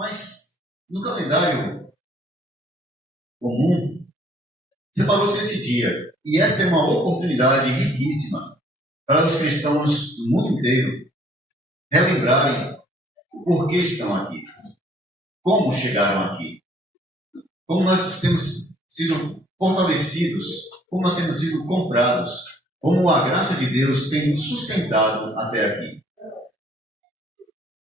Mas no calendário comum, separou-se esse dia. E essa é uma oportunidade riquíssima para os cristãos do mundo inteiro relembrarem o porquê estão aqui, como chegaram aqui, como nós temos sido fortalecidos, como nós temos sido comprados, como a graça de Deus tem nos sustentado até aqui.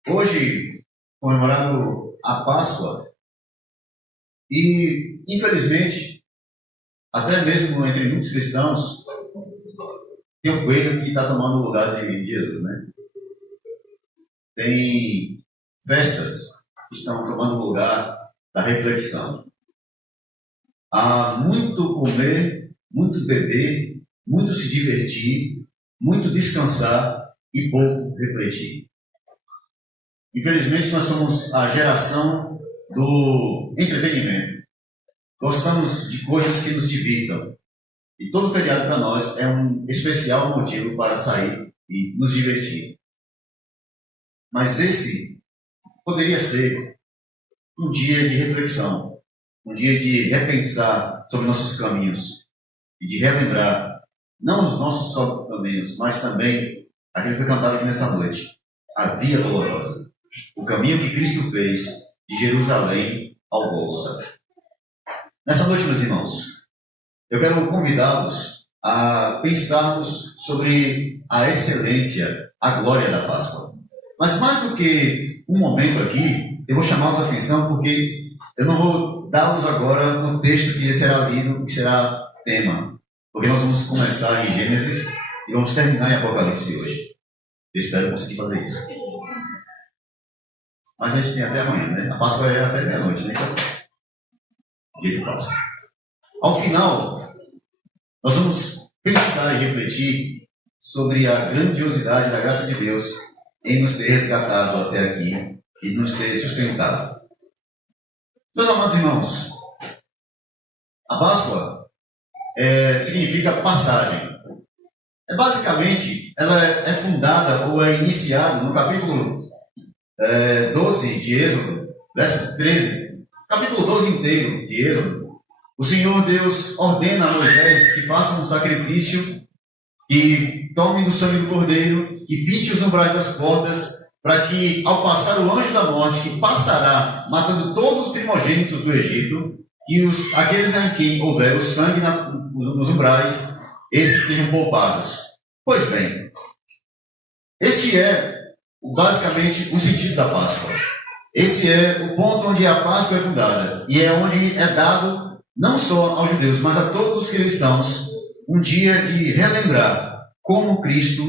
Hoje, comemorando a Páscoa, e infelizmente, até mesmo entre muitos cristãos, tem um coelho que está tomando o lugar de Jesus, né? Tem festas que estão tomando o lugar da reflexão. Há muito comer, muito beber, muito se divertir, muito descansar e pouco refletir. Infelizmente, nós somos a geração do entretenimento. Gostamos de coisas que nos divirtam. E todo feriado para nós é um especial motivo para sair e nos divertir. Mas esse poderia ser um dia de reflexão, um dia de repensar sobre nossos caminhos e de relembrar, não os nossos só caminhos, mas também aquele que foi cantado aqui nesta noite, a Via Dolorosa, o caminho que Cristo fez de Jerusalém ao Gólgota. Nessa noite, meus irmãos, eu quero convidá-los a pensarmos sobre a excelência, a glória da Páscoa. Mas mais do que um momento aqui, eu vou chamá-los a atenção porque eu não vou dar-los agora no texto que será lido, que será tema. Porque nós vamos começar em Gênesis e vamos terminar em Apocalipse hoje. Eu espero conseguir fazer isso. Mas a gente tem até amanhã, né? A Páscoa é até meia-noite, né? Então, dia de Páscoa. Ao final, nós vamos pensar e refletir sobre a grandiosidade da graça de Deus em nos ter resgatado até aqui e nos ter sustentado. Meus amados irmãos, a Páscoa significa passagem. Basicamente, ela é fundada ou é iniciada no capítulo 12 de Êxodo, verso 13. Capítulo 12 inteiro de Êxodo. O Senhor Deus ordena a Moisés que faça um sacrifício, que tome do sangue do cordeiro, que pinte os umbrais das portas, para que, ao passar o anjo da morte, que passará matando todos os primogênitos do Egito, que aqueles em quem houver o sangue nos umbrais, esses sejam poupados. Pois bem, este é basicamente o sentido da Páscoa. Esse é o ponto onde a Páscoa é fundada, e é onde é dado não só aos judeus, mas a todos os cristãos, um dia de relembrar como Cristo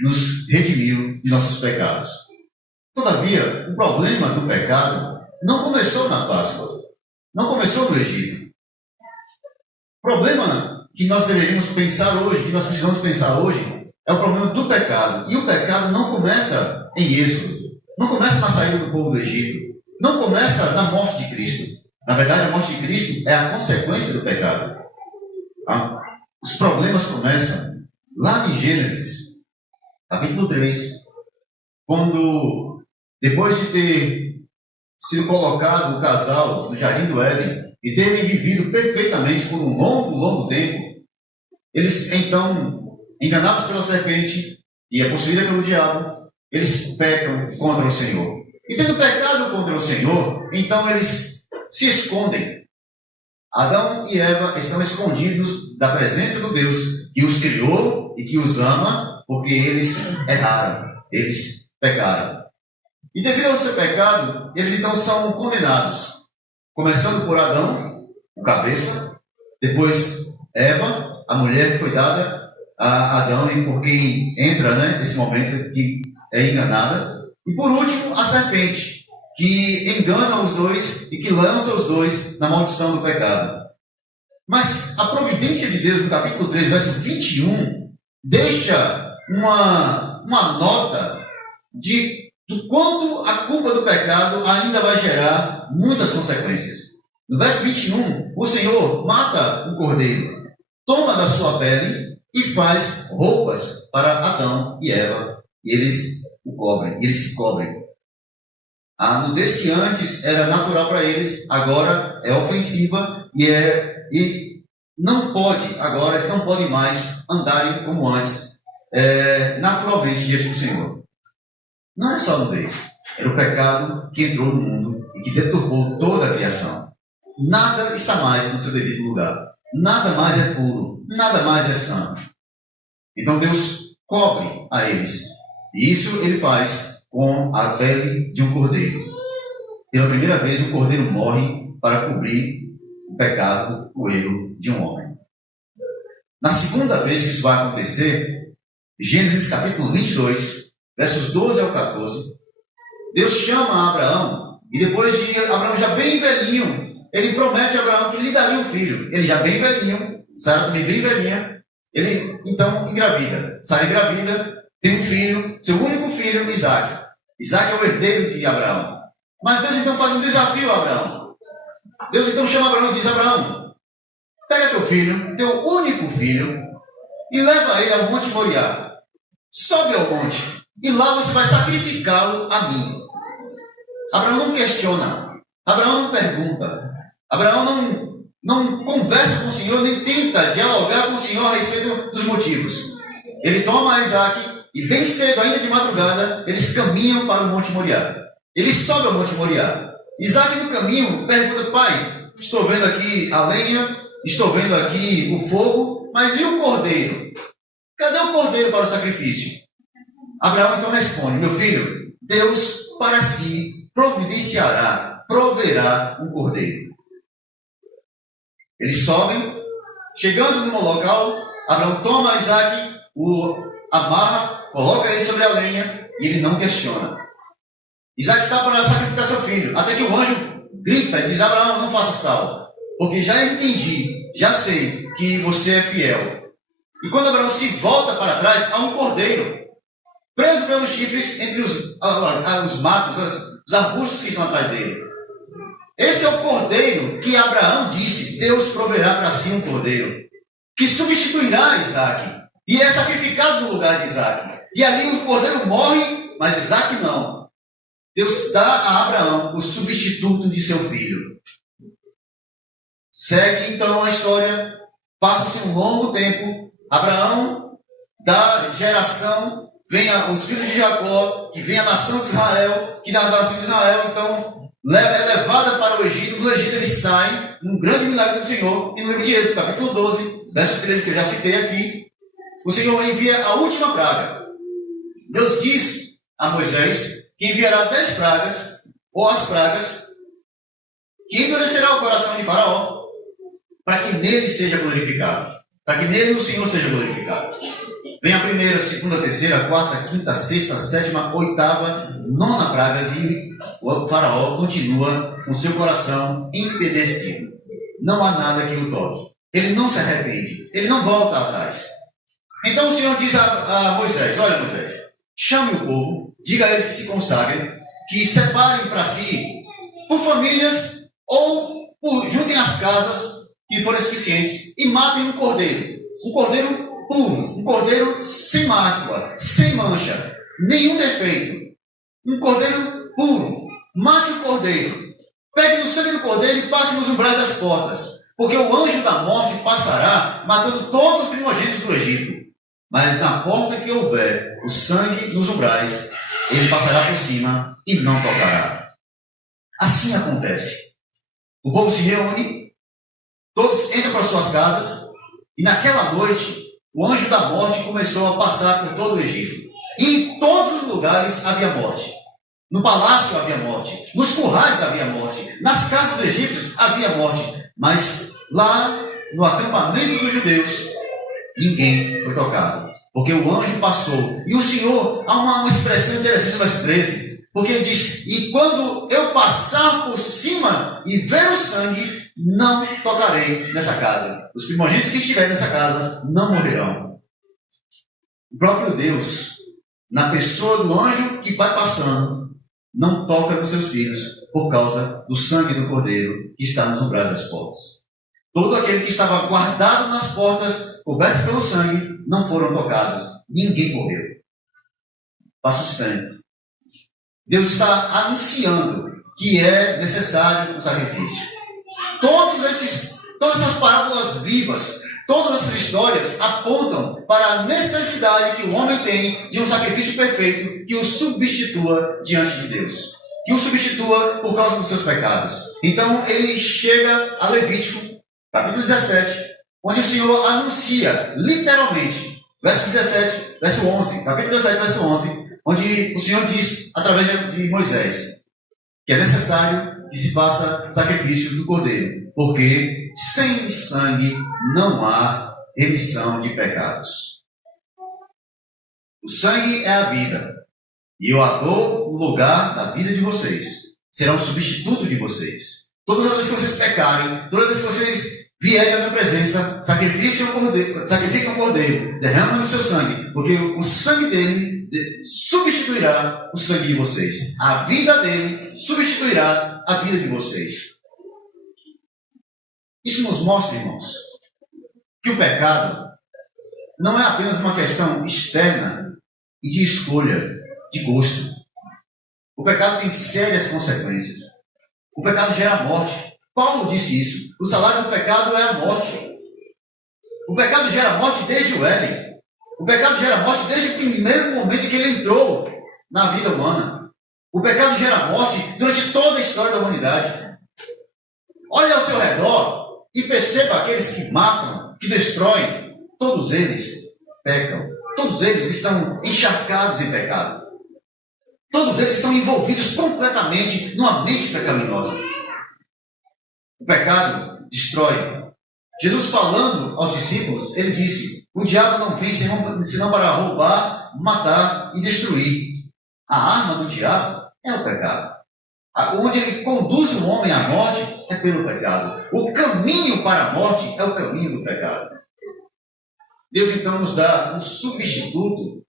nos redimiu de nossos pecados. Todavia, o problema do pecado não começou na Páscoa, não começou no Egito. O problema que nós deveríamos pensar hoje, que nós precisamos pensar hoje, é o problema do pecado. E o pecado não começa em Êxodo, não começa na saída do povo do Egito, não começa na morte de Cristo. Na verdade, a morte de Cristo é a consequência do pecado. Os problemas começam lá em Gênesis, capítulo 3, quando, depois de ter sido colocado o casal no Jardim do Éden e terem vivido perfeitamente por um longo tempo, eles então, enganados pela serpente e possuídos pelo diabo, eles pecam contra o Senhor. E tendo pecado contra o Senhor, então eles se escondem. Adão e Eva estão escondidos da presença do Deus que os criou e que os ama, porque eles erraram, eles pecaram. E devido ao seu pecado, eles então são condenados. Começando por Adão, o cabeça, depois Eva, a mulher que foi dada a Adão e por quem entra nesse momento que é enganada. E por último, a serpente, que engana os dois e que lança os dois na maldição do pecado. Mas a providência de Deus, no capítulo 3, verso 21, deixa uma nota do quanto a culpa do pecado ainda vai gerar muitas consequências. No verso 21, o Senhor mata um cordeiro, toma da sua pele e faz roupas para Adão e Eva. E eles o cobrem, eles se cobrem. A nudez que antes era natural para eles, agora é ofensiva e não pode, agora eles não podem mais andarem como antes, naturalmente diante do Senhor. Não é só a nudez, era o pecado que entrou no mundo e que deturpou toda a criação. Nada está mais no seu devido lugar. Nada mais é puro, nada mais é santo. Então Deus cobre a eles. E isso ele faz com a pele de um cordeiro. Pela primeira vez, um cordeiro morre para cobrir o pecado, o erro de um homem. Na segunda vez que isso vai acontecer, Gênesis capítulo 22, versos 12 ao 14, Deus chama Abraão, e depois de Abraão já bem velhinho, ele promete a Abraão que lhe daria um filho. Ele já bem velhinho, Sara também bem velhinha, ele então engravida. Sara engravida, tem um filho, seu único filho, Isaac. Isaac é o herdeiro de Abraão. Mas Deus então faz um desafio a Abraão. Deus então chama Abraão e diz: Abraão, pega teu filho, teu único filho, e leva ele ao Monte Moriá. Sobe ao monte, e lá você vai sacrificá-lo a mim. Abraão não questiona, Abraão não pergunta, Abraão não conversa com o Senhor, nem tenta dialogar com o Senhor a respeito dos motivos. Ele toma Isaac e bem cedo, ainda de madrugada, eles caminham para o Monte Moriá. Ele sobe ao Monte Moriá. Isaac no caminho pergunta: pai, estou vendo aqui a lenha, estou vendo aqui o fogo, mas e o cordeiro? Cadê o cordeiro para o sacrifício? Abraão então responde: meu filho, Deus para si providenciará, proverá um cordeiro. Eles sobem, chegando no local, Abraão toma Isaac, o amarra, coloca ele sobre a lenha e ele não questiona. Isaac está para sacrificar seu filho, até que o anjo grita e diz: Abraão, não faças tal, porque já entendi, já sei que você é fiel. E quando Abraão se volta para trás, há um cordeiro preso pelos chifres entre os matos, os arbustos que estão atrás dele. Esse é o cordeiro que Abraão disse: Deus proverá para si um cordeiro que substituirá Isaac e é sacrificado no lugar de Isaac. E ali o cordeiro morre, mas Isaac não. Deus dá a Abraão o substituto de seu filho. Segue então a história, passa-se um longo tempo. Abraão, da geração, vem os filhos de Jacó, que vem a nação de Israel, que da nação de Israel, então, é levada para o Egito. No Egito eles saem, um grande milagre do Senhor, e no livro de Êxodo, capítulo 12, verso 13, que eu já citei aqui, o Senhor envia a última praga. Deus diz a Moisés que enviará 10 pragas, ou as pragas, que endurecerá o coração de Faraó, para que nele seja glorificado. Para que nele o Senhor seja glorificado. Vem a primeira, segunda, terceira, quarta, quinta, sexta, sétima, oitava, nona pragas e o Faraó continua com seu coração empedecido. Não há nada que o toque. Ele não se arrepende. Ele não volta atrás. Então o Senhor diz a Moisés: olha, Moisés, chame o povo, diga a eles que se consagrem, que separem para si por famílias ou juntem as casas que forem suficientes e matem um cordeiro puro, um cordeiro sem mácula, sem mancha, nenhum defeito, um cordeiro puro. Mate o cordeiro, pegue no sangue do cordeiro e passe nos umbrais das portas, porque o anjo da morte passará matando todos os primogênitos do Egito. Mas na porta que houver o sangue nos umbrais, ele passará por cima e não tocará. Assim acontece. O povo se reúne, todos entram para suas casas, e naquela noite o anjo da morte começou a passar por todo o Egito. E em todos os lugares havia morte. No palácio havia morte, nos currais havia morte, nas casas dos egípcios havia morte. Mas lá no acampamento dos judeus, ninguém foi tocado, porque o anjo passou. E o Senhor, há uma expressão interessante no verso 13, porque ele diz: e quando eu passar por cima e ver o sangue, não tocarei nessa casa. Os primogênitos que estiverem nessa casa não morrerão. O próprio Deus, na pessoa do anjo que vai passando, não toca nos seus filhos por causa do sangue do cordeiro que está nos umbrais das portas. Todo aquele que estava guardado nas portas, coberto pelo sangue, não foram tocados. Ninguém morreu. Passa o tempo. Deus está anunciando que é necessário um sacrifício. Todas essas parábolas vivas, todas essas histórias apontam para a necessidade que o homem tem de um sacrifício perfeito que o substitua diante de Deus, que o substitua por causa dos seus pecados. Então ele chega a Levítico, capítulo 17, onde o Senhor anuncia, literalmente, verso 17, verso 11, capítulo 17, verso 11, onde o Senhor diz, através de Moisés, que é necessário que se faça sacrifício do cordeiro, porque sem sangue não há remissão de pecados. O sangue é a vida, e eu a dou no lugar da vida de vocês. Será um substituto de vocês. Todas as vezes que vocês pecarem, todas as vezes que vocês vierem à minha presença, sacrifiquem o cordeiro, derramem o seu sangue, porque o sangue dele substituirá o sangue de vocês. A vida dele substituirá a vida de vocês. Isso nos mostra, irmãos, que o pecado não é apenas uma questão externa e de escolha, de gosto. O pecado tem sérias consequências. O pecado gera morte. Paulo disse isso. O salário do pecado é a morte. O pecado gera morte desde o Éden. O pecado gera morte desde o primeiro momento em que ele entrou na vida humana. O pecado gera morte durante toda a história da humanidade. Olhe ao seu redor e perceba aqueles que matam, que destroem. Todos eles pecam. Todos eles estão encharcados em pecado. Todos eles estão envolvidos completamente numa mente pecaminosa. O pecado destrói. Jesus falando aos discípulos, ele disse: o diabo não vem senão para roubar, matar e destruir. A arma do diabo é o pecado. Onde ele conduz o homem à morte é pelo pecado. O caminho para a morte é o caminho do pecado. Deus então nos dá um substituto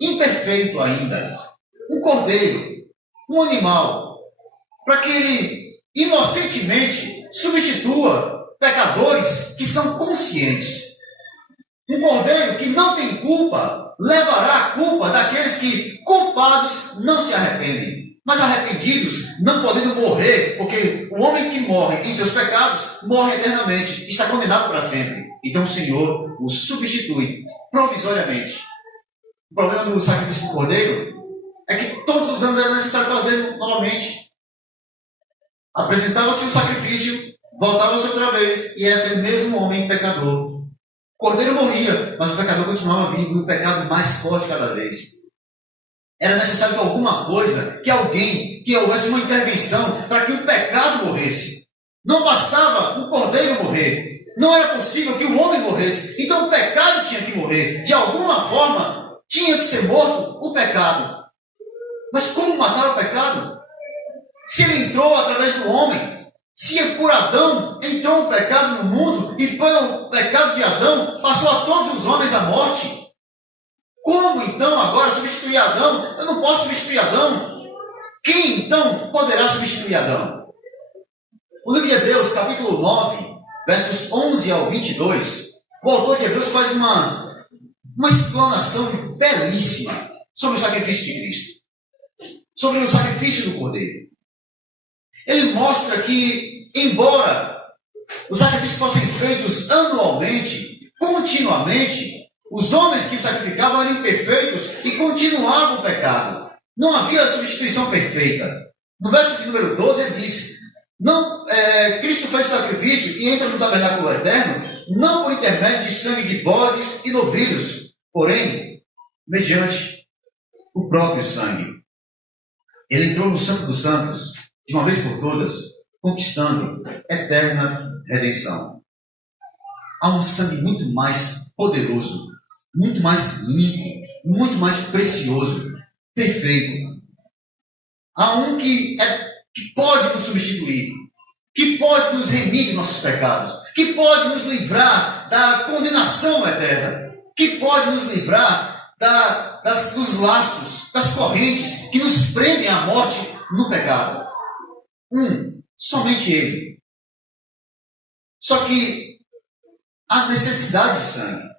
imperfeito ainda, um cordeiro, um animal, para que ele inocentemente substitua pecadores que são conscientes. Um cordeiro que não tem culpa levará a culpa daqueles que, culpados, não se arrependem, mas arrependidos, não podendo morrer, porque o homem que morre em seus pecados morre eternamente, está condenado para sempre. Então o Senhor o substitui provisoriamente. O problema do sacrifício do cordeiro é que todos os anos era necessário fazer novamente. Apresentava-se o sacrifício, voltava-se outra vez, e era aquele mesmo homem pecador. O cordeiro morria, mas o pecador continuava vivo, e o pecado mais forte cada vez. Era necessário que alguma coisa, que houvesse uma intervenção para que o pecado morresse. Não bastava o cordeiro morrer. Não era possível que o homem morresse. Então o pecado tinha que morrer. De alguma forma, tinha que ser morto o pecado. Mas como matar o pecado? Se ele entrou através do homem, se por Adão entrou o pecado no mundo, e pelo pecado de Adão passou a todos os homens a morte, como então agora substituir Adão? Eu não posso substituir Adão. Quem então poderá substituir Adão? O livro de Hebreus, capítulo 9, versos 11 ao 22, o autor de Hebreus faz uma explanação belíssima sobre o sacrifício de Cristo, sobre o sacrifício do Cordeiro. Ele mostra que, embora os sacrifícios fossem feitos anualmente, continuamente, os homens que sacrificavam eram imperfeitos e continuavam o pecado. Não havia substituição perfeita. No verso de número 12 ele diz: Cristo fez o sacrifício e entra no tabernáculo eterno, não por intermédio de sangue de bodes e novilhos, porém, mediante o próprio sangue. Ele entrou no Santo dos Santos, de uma vez por todas, conquistando eterna redenção. Há um sangue muito mais poderoso, muito mais limpo, muito mais precioso, perfeito. Há um que pode nos substituir, que pode nos remir de nossos pecados, que pode nos livrar da condenação eterna, que pode nos livrar dos laços, das correntes que nos prendem à morte no pecado. Somente Ele. Só que há necessidade de sangue.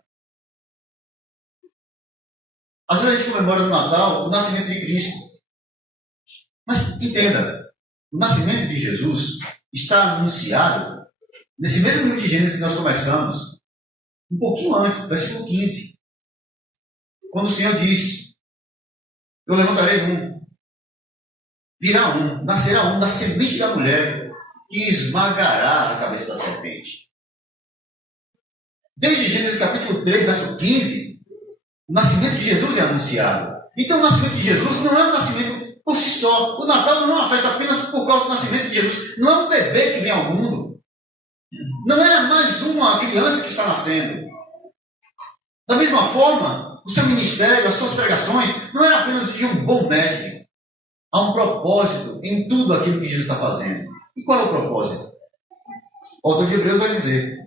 Às vezes a gente comemora no Natal o nascimento de Cristo. Mas entenda, o nascimento de Jesus está anunciado nesse mesmo livro de Gênesis que nós começamos, um pouquinho antes, versículo 15. Quando o Senhor diz: eu levantarei virá nascerá da semente da mulher, que esmagará a cabeça da serpente. Desde Gênesis capítulo 3, verso 15, o nascimento de Jesus é anunciado. Então o nascimento de Jesus não é um nascimento por si só. O Natal não é uma festa apenas por causa do nascimento de Jesus. Não é um bebê que vem ao mundo. Não é mais uma criança que está nascendo. Da mesma forma, o seu ministério, as suas pregações, não era apenas de um bom mestre. Há um propósito em tudo aquilo que Jesus está fazendo. E qual é o propósito? O autor de Hebreus vai dizer: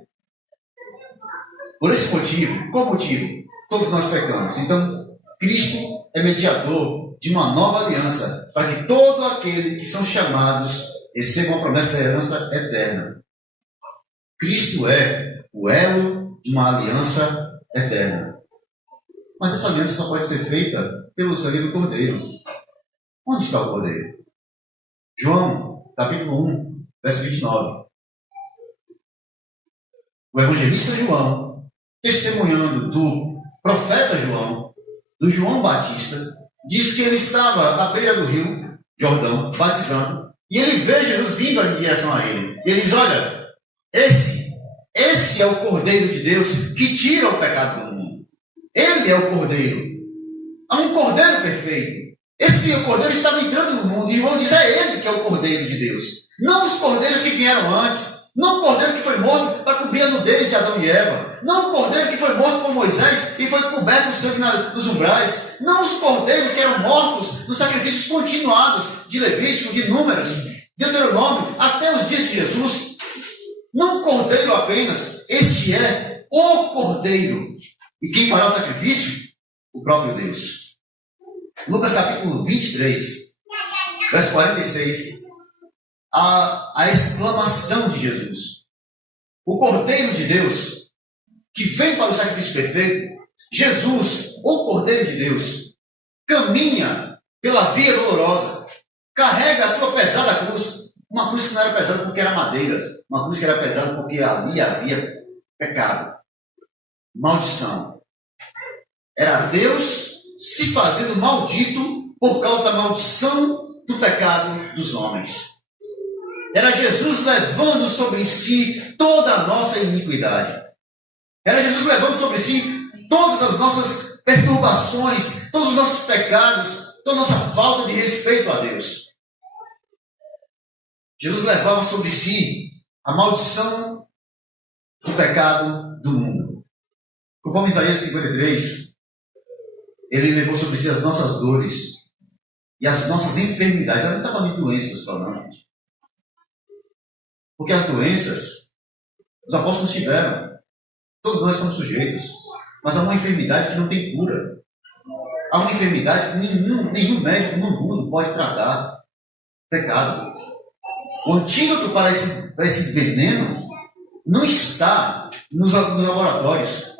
por esse motivo, qual motivo? Todos nós pecamos. Então, Cristo é mediador de uma nova aliança, para que todo aquele que são chamados recebam a promessa da herança eterna. Cristo é o elo de uma aliança eterna. Mas essa aliança só pode ser feita pelo sangue do Cordeiro. Onde está o Cordeiro? João, capítulo 1, verso 29. O evangelista João, testemunhando do profeta João, do João Batista, diz que ele estava à beira do rio Jordão, batizando, e ele vê Jesus vindo em direção a ele. E ele diz: olha, esse é o Cordeiro de Deus que tira o pecado do mundo. Ele é o Cordeiro. Há um Cordeiro perfeito. Esse Cordeiro estava entrando no mundo, e João diz: é ele que é o Cordeiro de Deus. Não os cordeiros que vieram antes. Não o cordeiro que foi morto para cobrir a nudez de Adão e Eva. Não o cordeiro que foi morto por Moisés e foi coberto de sangue nos umbrais. Não os cordeiros que eram mortos nos sacrifícios continuados de Levítico, de Números, de Deuteronômio, até os dias de Jesus. Não o cordeiro apenas. Este é o Cordeiro. E quem fará o sacrifício? O próprio Deus. Lucas capítulo 23, verso 46. A exclamação de Jesus. O Cordeiro de Deus, que vem para o sacrifício perfeito, Jesus, o Cordeiro de Deus, caminha pela via dolorosa, carrega a sua pesada cruz, uma cruz que não era pesada porque era madeira, uma cruz que era pesada porque ali havia pecado, maldição. Era Deus se fazendo maldito por causa da maldição do pecado dos homens. Era Jesus levando sobre si toda a nossa iniquidade. Era Jesus levando sobre si todas as nossas perturbações, todos os nossos pecados, toda a nossa falta de respeito a Deus. Jesus levava sobre si a maldição do pecado do mundo. Conforme Isaías 53, ele levou sobre si as nossas dores e as nossas enfermidades. Ela não está falando de doenças, falando. Porque as doenças, os apóstolos tiveram. Todos nós somos sujeitos. Mas há uma enfermidade que não tem cura. Há uma enfermidade que nenhum médico no mundo pode tratar. Pecado. O antídoto para esse veneno não está nos laboratórios.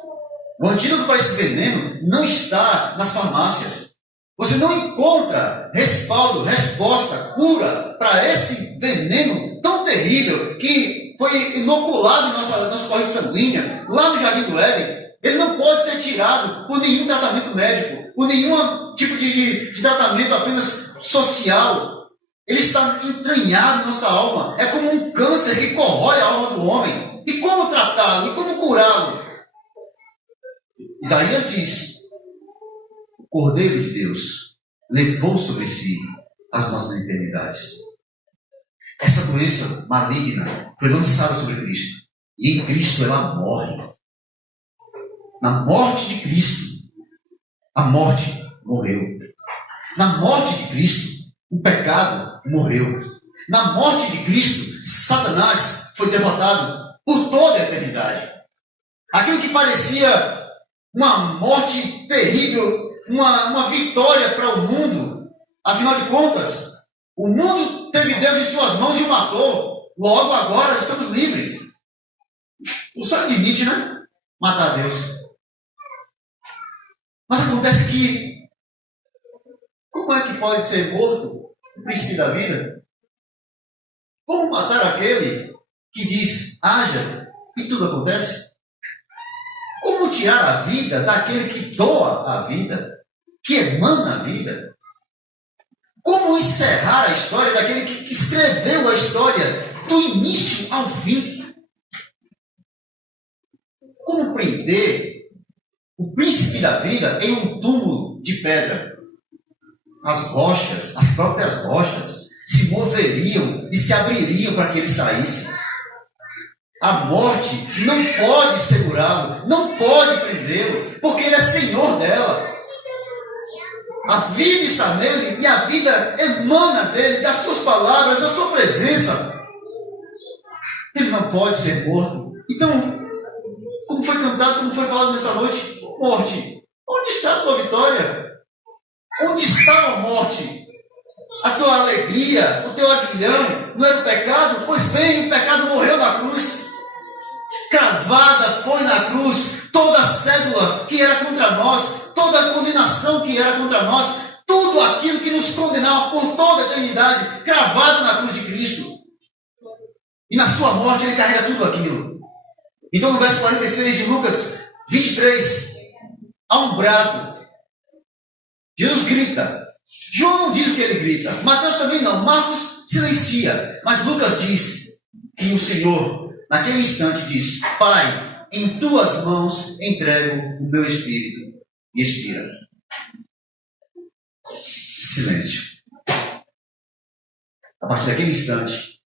O antídoto para esse veneno não está nas farmácias. Você não encontra respaldo, resposta, cura para esse veneno tão terrível que foi inoculado em nossa corrente sanguínea, lá no Jardim do Éden. Ele não pode ser tirado por nenhum tratamento médico, por nenhum tipo de tratamento apenas social. Ele está entranhado em nossa alma. É como um câncer que corrói a alma do homem. E como tratá-lo? E como curá-lo? Isaías diz: o Cordeiro de Deus levou sobre si as nossas enfermidades. Essa doença maligna foi lançada sobre Cristo. E em Cristo ela morre. Na morte de Cristo, a morte morreu. Na morte de Cristo, o pecado morreu. Na morte de Cristo, Satanás foi derrotado por toda a eternidade. Aquilo que parecia uma morte terrível, uma vitória para o mundo, afinal de contas, o mundo teve Deus em suas mãos e o matou. Logo agora estamos livres. O sonho de Nietzsche, né? Matar Deus. Mas acontece que, como é que pode ser morto príncipe da vida? Como matar aquele que diz, haja, e tudo acontece? Como tirar a vida daquele que doa a vida, que emana a vida? Como encerrar a história daquele que escreveu a história do início ao fim? Como prender o príncipe da vida em um túmulo de pedra? As rochas, as próprias rochas, se moveriam e se abririam para que ele saísse. A morte não pode segurá-lo, não pode prendê-lo, porque ele é senhor dela. A vida está nele e a vida emana dele, das suas palavras, da sua presença. Ele não pode ser morto. Então, como foi cantado, como foi falado nessa noite, morte, onde está a tua vitória? Onde está a morte? A tua alegria, o teu aguilhão, não era o pecado? Pois bem, o pecado morreu na cruz. Cravada foi na cruz toda a cédula que era contra nós, toda a condenação que era contra nós, tudo aquilo que nos condenava por toda a eternidade, cravado na cruz de Cristo. E na sua morte ele carrega tudo aquilo. Então no verso 46 de Lucas 23, há um brado. Jesus grita. João não diz o que ele grita. Mateus também não. Marcos silencia. Mas Lucas diz que o Senhor, naquele instante, diz: Pai, em tuas mãos entrego o meu espírito. E expira. Silêncio. A partir daquele instante,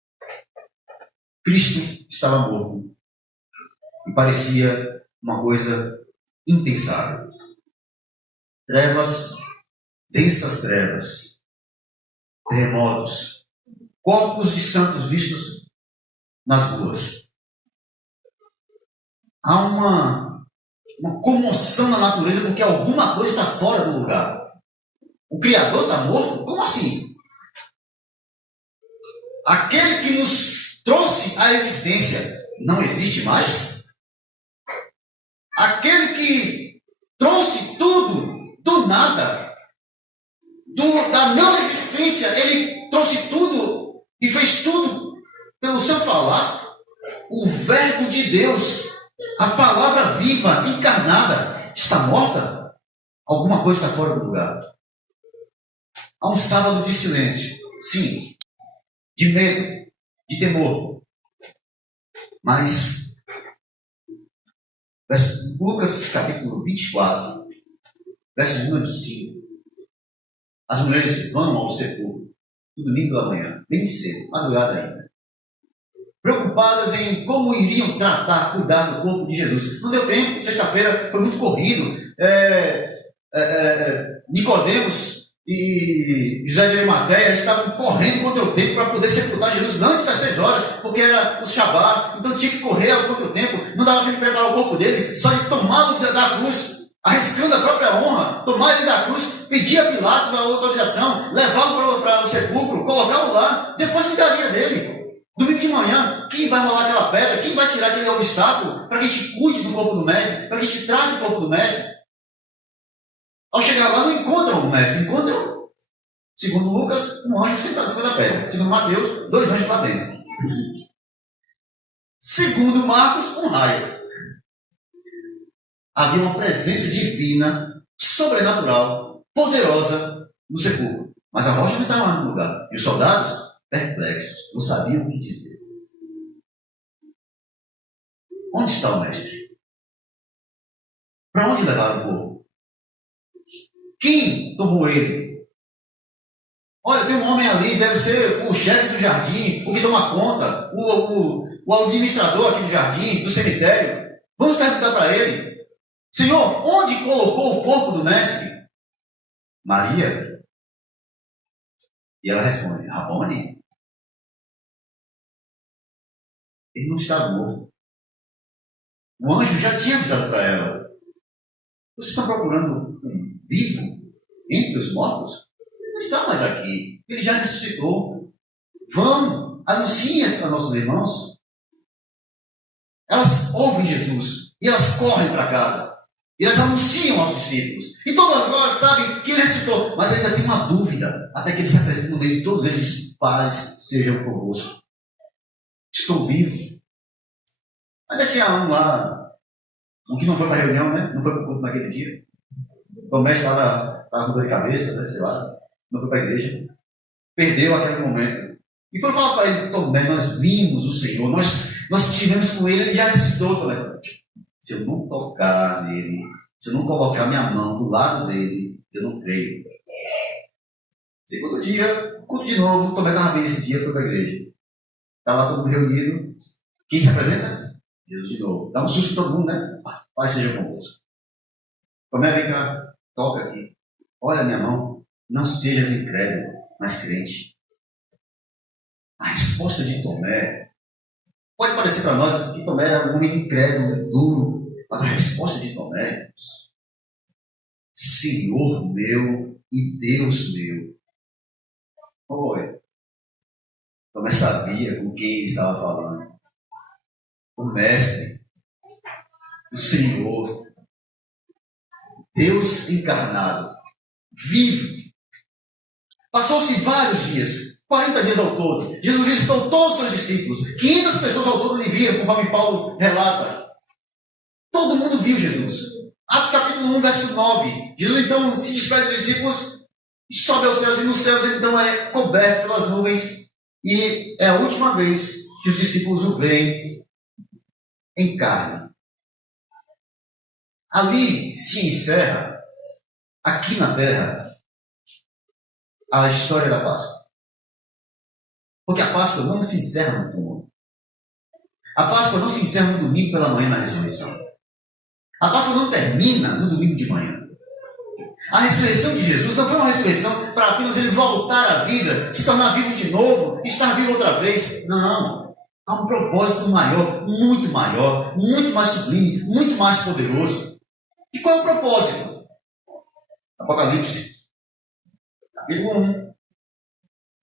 Cristo estava morto. E parecia uma coisa impensável. Trevas, densas trevas, terremotos, corpos de santos vistos nas ruas. Há uma comoção na natureza porque alguma coisa está fora do lugar. O Criador está morto? Como assim? Aquele que nos trouxe à existência não existe mais? Aquele que trouxe tudo do nada, da não existência, ele trouxe tudo e fez tudo pelo seu falar. O Verbo de Deus, a palavra viva, encarnada, está morta? Alguma coisa está fora do lugar. Há um sábado de silêncio, sim, de medo, de temor. Mas, Lucas capítulo 24, verso número 5. As mulheres vão ao sepulcro, no domingo da manhã, bem cedo, madrugada ainda. Preocupadas em como iriam cuidar do corpo de Jesus. Não deu tempo, sexta-feira foi muito corrido. Nicodemos e José de Arimateia estavam correndo contra o tempo para poder sepultar Jesus antes das 6 horas, porque era o Shabá, então tinha que correr contra o tempo, não dava tempo de preparar o corpo dele, só de tomá-lo da cruz, arriscando a própria honra, tomar ele da cruz, pedir a Pilatos a autorização, levá-lo para o sepulcro, colocá-lo lá, depois cuidaria dele. Domingo de manhã, quem vai rolar aquela pedra, quem vai tirar aquele obstáculo para que a gente cuide do corpo do mestre, para que a gente trate o corpo do mestre? Ao chegar lá, não encontram o mestre, encontram, segundo Lucas, um anjo sentado em cima da pedra. Segundo Mateus, 2 anjos lá dentro. Segundo Marcos, um raio. Havia uma presença divina, sobrenatural, poderosa no sepulcro. Mas a rocha não estava lá no lugar. E os soldados, perplexos, não sabiam o que dizer. Onde está o mestre? Para onde levaram o corpo? Quem tomou ele? Olha, tem um homem ali, deve ser o chefe do jardim, o que toma conta, o administrador aqui do jardim, do cemitério. Vamos perguntar para ele: Senhor, onde colocou o corpo do mestre? Maria. E ela responde: Rabone. Ele não está morto. O anjo já tinha avisado para ela: vocês estão procurando um vivo entre os mortos? Ele não está mais aqui. Ele já ressuscitou. Vão, anunciem a nossos irmãos. Elas ouvem Jesus e elas correm para casa. E eles anunciam aos discípulos. E todos agora sabem que ele ressuscitou. Mas ainda tem uma dúvida. Até que ele se apresenta no meio de todos eles e diz: paz sejam convosco. Estou vivo. Ainda tinha um lá, um que não foi para a reunião, né? Não foi para o culto naquele dia. Tomé estava com dor de cabeça, né? Sei lá. Não foi para a igreja. Perdeu aquele momento. E foi falar para ele: Tomé, nós vimos o Senhor. Nós estivemos com ele, ele já ressuscitou, Tomé. Se eu não tocar nele, se eu não colocar minha mão do lado dele, eu não creio. Segundo dia, culto de novo, Tomé estava bem nesse dia, foi para a igreja. Está lá todo mundo reunido. Quem se apresenta? Jesus de novo. Dá um susto em todo mundo, né? Paz seja convosco. Tomé, vem cá, toca aqui. Olha a minha mão. Não sejas incrédulo, mas crente. A resposta de Tomé pode parecer para nós que Tomé era um homem incrédulo, duro, mas a resposta de Tomé: Senhor meu e Deus meu. Oi. Tomé sabia com quem ele estava falando. O Mestre, o Senhor, Deus encarnado, vivo. Passou-se vários dias, 40 dias ao todo. Jesus visitou todos os seus discípulos. 500 pessoas ao todo lhe viram, conforme Paulo relata. Todo mundo viu Jesus. Atos capítulo 1, verso 9. Jesus então se despede dos discípulos e sobe aos céus. E nos céus ele então é coberto pelas nuvens. E é a última vez que os discípulos o veem em carne. Ali se encerra, aqui na terra, a história da Páscoa. Porque a Páscoa não se encerra no túmulo. A Páscoa não se encerra no domingo pela manhã na ressurreição. A Páscoa não termina no domingo de manhã. A ressurreição de Jesus não foi uma ressurreição para apenas ele voltar à vida, se tornar vivo de novo, estar vivo outra vez. Não. Há um propósito maior, muito mais sublime, muito mais poderoso. E qual é o propósito? Apocalipse, capítulo 1,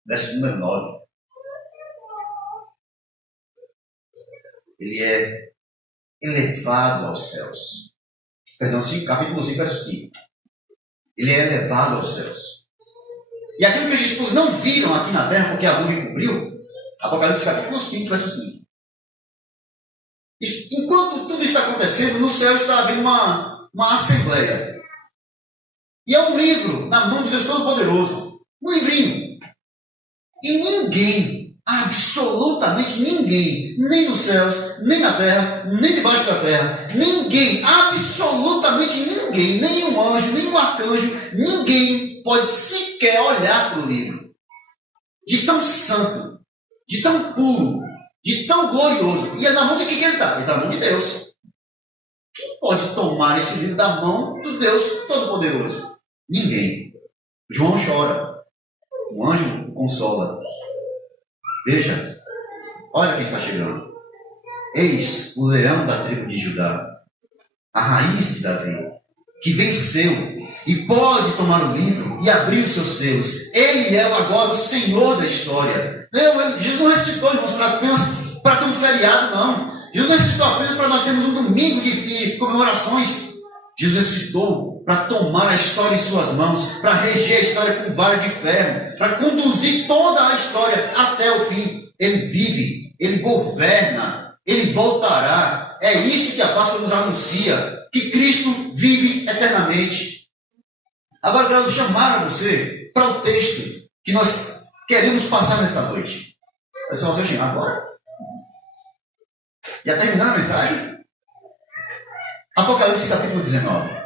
verso número 9. Ele é elevado aos céus. Perdão, capítulo 5, verso 5. Ele é elevado aos céus. E aquilo que os discípulos não viram aqui na terra, porque a nuvem cobriu, Apocalipse capítulo 5, verso 5. Enquanto tudo está acontecendo, no céu está havendo uma assembleia. E é um livro na mão de Deus Todo-Poderoso. Um livrinho. E ninguém, absolutamente ninguém, nem nos céus, nem na terra, nem debaixo da terra, ninguém, absolutamente ninguém, nenhum anjo, nenhum arcanjo, ninguém pode sequer olhar para o livro. De tão santo, de tão puro, de tão glorioso. E é na mão de quem ele está? Ele está na mão de Deus. Quem pode tomar esse livro da mão do Deus Todo-Poderoso? Ninguém. João chora. O anjo o consola. Veja, olha quem está chegando. Eis o leão da tribo de Judá, a raiz de Davi, que venceu e pode tomar o livro e abrir os seus selos. Ele é agora o Senhor da história. Jesus não ressuscitou, irmãos, apenas para ter um feriado, não. Jesus não ressuscitou apenas para nós termos um domingo de comemorações. Jesus ressuscitou para tomar a história em suas mãos, para reger a história com vara de ferro, para conduzir toda a história até o fim. Ele vive, ele governa, ele voltará. É isso que a Páscoa nos anuncia, que Cristo vive eternamente. Agora eu quero chamar a você para o texto que nós queremos passar nesta noite. É só você chegar agora. Já terminando a mensagem? Apocalipse capítulo 19.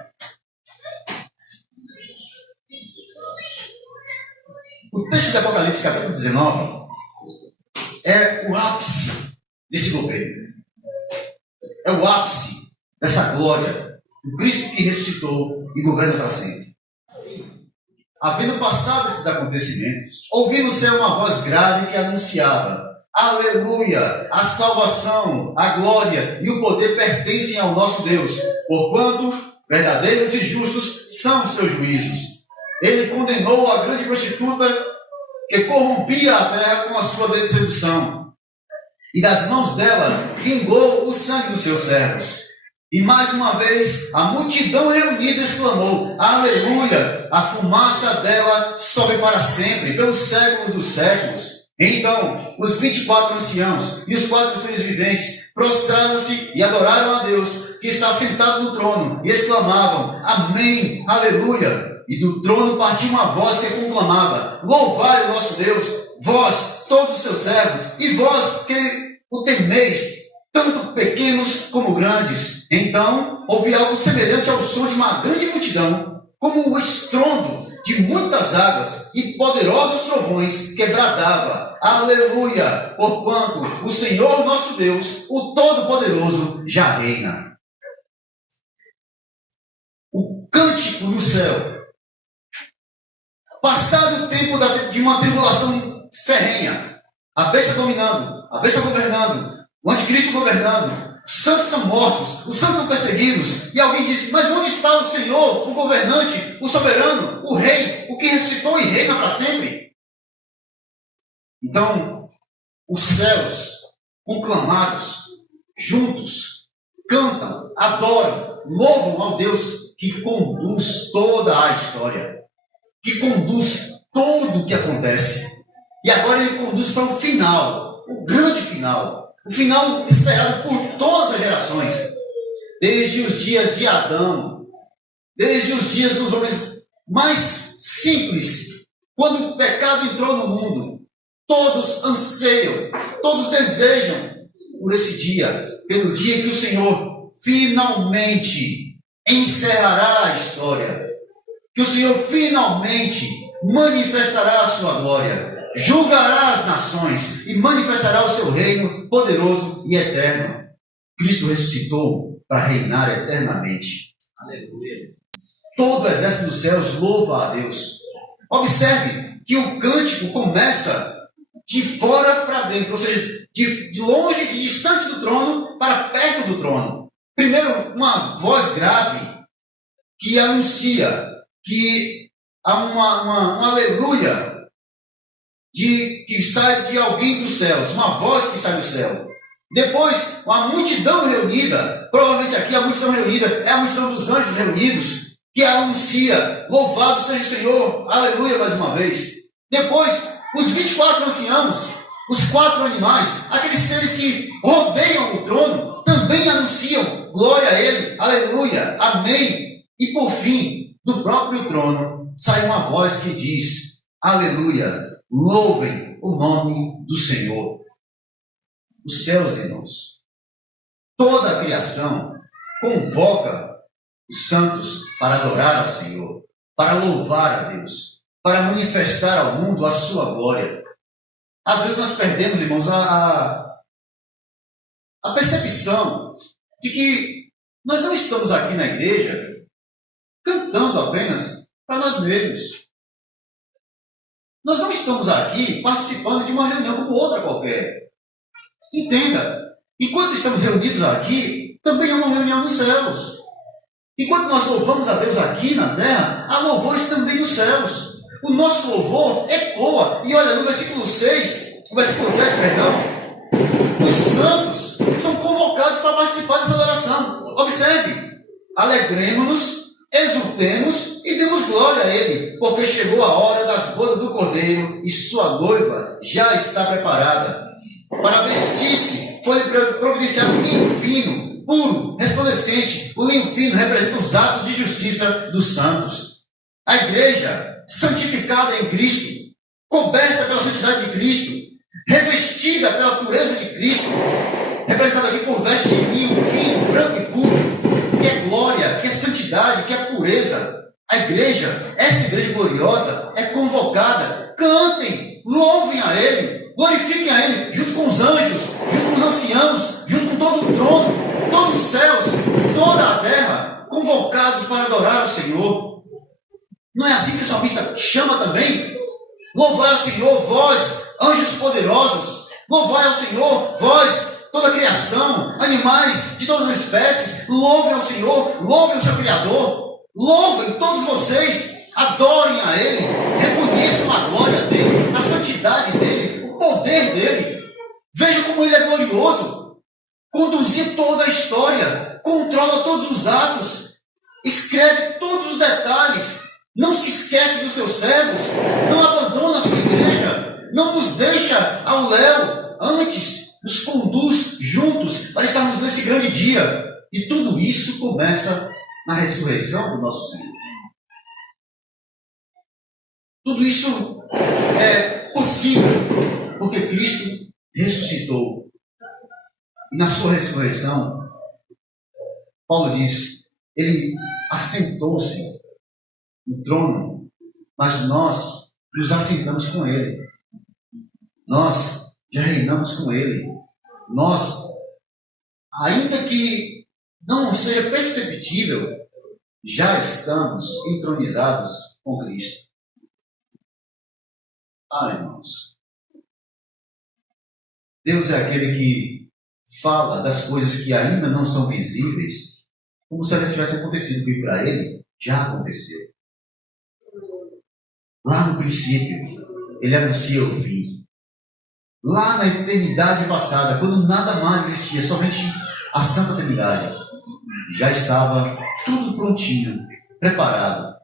O texto de Apocalipse capítulo 19 é o ápice desse governo. É o ápice dessa glória do Cristo que ressuscitou e governa para sempre. Havendo passado esses acontecimentos, ouvi no céu uma voz grave que anunciava: Aleluia! A salvação, a glória e o poder pertencem ao nosso Deus, porquanto verdadeiros e justos são os seus juízos. Ele condenou a grande prostituta que corrompia a terra com a sua sedução, e das mãos dela vingou o sangue dos seus servos. E mais uma vez, a multidão reunida exclamou: aleluia! A fumaça dela sobe para sempre, pelos séculos dos séculos. Então, os 24 anciãos e os 4 seres viventes prostraram-se e adoraram a Deus, que está sentado no trono, e exclamavam: amém, aleluia! E do trono partiu uma voz que conclamava: louvai o nosso Deus, vós, todos os seus servos, e vós que o temeis, tanto pequenos como grandes. Então, houve algo semelhante ao som de uma grande multidão, como o estrondo de muitas águas, e poderosos trovões que bradava: aleluia, porquanto o Senhor nosso Deus, o Todo-Poderoso, já reina. O cântico no céu. Passado o tempo de uma tribulação ferrenha, a besta dominando, a besta governando, o anticristo governando, os santos são mortos, os santos são perseguidos, e alguém diz: mas onde está o Senhor, o governante, o soberano, o rei, o que ressuscitou e reina para sempre? Então, os céus, conclamados, juntos, cantam, adoram, louvam ao Deus que conduz toda a história, que conduz tudo o que acontece. E agora ele conduz para o final, o grande final, o final esperado por todas as gerações, desde os dias de Adão, desde os dias dos homens mais simples, quando o pecado entrou no mundo. Todos anseiam, todos desejam por esse dia, pelo dia em que o Senhor finalmente encerrará a história, que o Senhor finalmente manifestará a sua glória, julgará as nações e manifestará o seu reino poderoso e eterno. Cristo ressuscitou para reinar eternamente. Aleluia. Todo o exército dos céus louva a Deus. Observe que o cântico começa de fora para dentro, ou seja, de longe, de distante do trono para perto do trono. Primeiro, uma voz grave que anuncia que há um aleluia que sai de alguém dos céus, uma voz que sai do céu. Depois, uma multidão reunida, provavelmente aqui a multidão reunida é a multidão dos anjos reunidos, que anuncia: louvado seja o Senhor, aleluia, mais uma vez. Depois, os 24 anciãos, os 4 animais, aqueles seres que rodeiam o trono, também anunciam glória a Ele, aleluia, amém. E por fim, do próprio trono, sai uma voz que diz: aleluia, louvem o nome do Senhor. Os céus, irmãos, toda a criação convoca os santos para adorar ao Senhor, para louvar a Deus, para manifestar ao mundo a sua glória. Às vezes nós perdemos, irmãos, a percepção de que nós não estamos aqui na igreja cantando apenas para nós mesmos. Nós não estamos aqui participando de uma reunião como outra qualquer. Entenda, enquanto estamos reunidos aqui, também é uma reunião nos céus. Enquanto nós louvamos a Deus aqui na terra, há louvores também nos céus. O nosso louvor ecoa. E olha, no versículo 6, no versículo 7, perdão, os santos são convocados para participar dessa adoração. Observe: alegremos-nos, exultemos e demos glória a Ele, porque chegou a hora das bodas do Cordeiro e sua noiva já está preparada. Para vestir-se, foi providenciado um linho fino, puro, resplandecente. O linho fino representa os atos de justiça dos santos. A igreja, santificada em Cristo, coberta pela santidade de Cristo, revestida pela pureza de Cristo, representada aqui por vestes de linho fino, branco e puro, que é glória, que é santidade, que é pureza. A igreja, essa igreja gloriosa, é convocada. Cantem, louvem a Ele, glorifiquem a Ele, junto com os anjos, junto com os anciãos, junto com todo o trono, todos os céus, toda a terra, convocados para adorar o Senhor. Não é assim que o salmista chama também? Louvai ao Senhor, vós, anjos poderosos. Louvai ao Senhor, vós, toda a criação, animais de todas as espécies. Louvem ao Senhor, louvem o seu Criador. Louvem todos vocês, adorem a Ele, reconheçam a glória dEle, a santidade dEle, o poder dEle. Vejam como Ele é glorioso. Conduzir toda a história. controla todos os atos, escreve todos os detalhes, não se esquece dos seus servos, não abandona a sua igreja, não nos deixa ao léu, antes nos conduz juntos para estarmos nesse grande dia. E tudo isso começa na ressurreição do nosso Senhor. Tudo isso é possível porque Cristo ressuscitou. E na sua ressurreição, Paulo diz, ele assentou-se no trono, mas nós nos assentamos com ele. Nós já reinamos com ele. Nós, ainda que não seja perceptível, já estamos entronizados com Cristo. Irmãos, Deus é aquele que fala das coisas que ainda não são visíveis, como se elas tivessem acontecido, porque para ele já aconteceu. Lá no princípio, ele anuncia o fim. Lá na eternidade passada, quando nada mais existia, somente a santa eternidade, já estava tudo prontinho, preparado.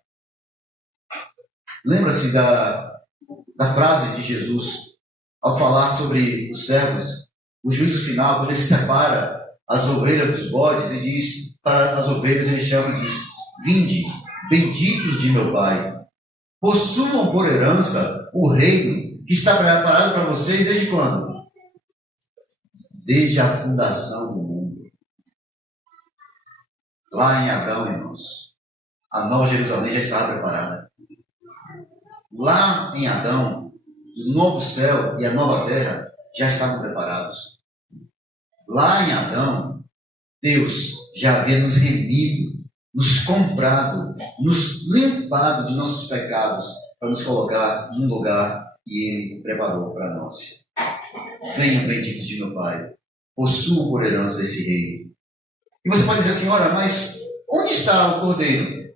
Lembra-se da frase de Jesus, ao falar sobre os servos, o juízo final, quando ele separa as ovelhas dos bodes e diz para as ovelhas, ele chama e diz: vinde, benditos de meu Pai, possuam por herança o reino que está preparado para vocês desde quando? Desde a fundação do mundo. Lá em Adão, irmãos, a nova Jerusalém já estava preparada. Lá em Adão, o novo céu e a nova terra já estavam preparados. Lá em Adão, Deus já havia nos remido, nos comprado, nos limpado de nossos pecados para nos colocar num lugar que Ele preparou para nós. Venham, benditos de meu Pai, possuam por herança esse reino. E você pode dizer assim, ora, mas onde está o Cordeiro?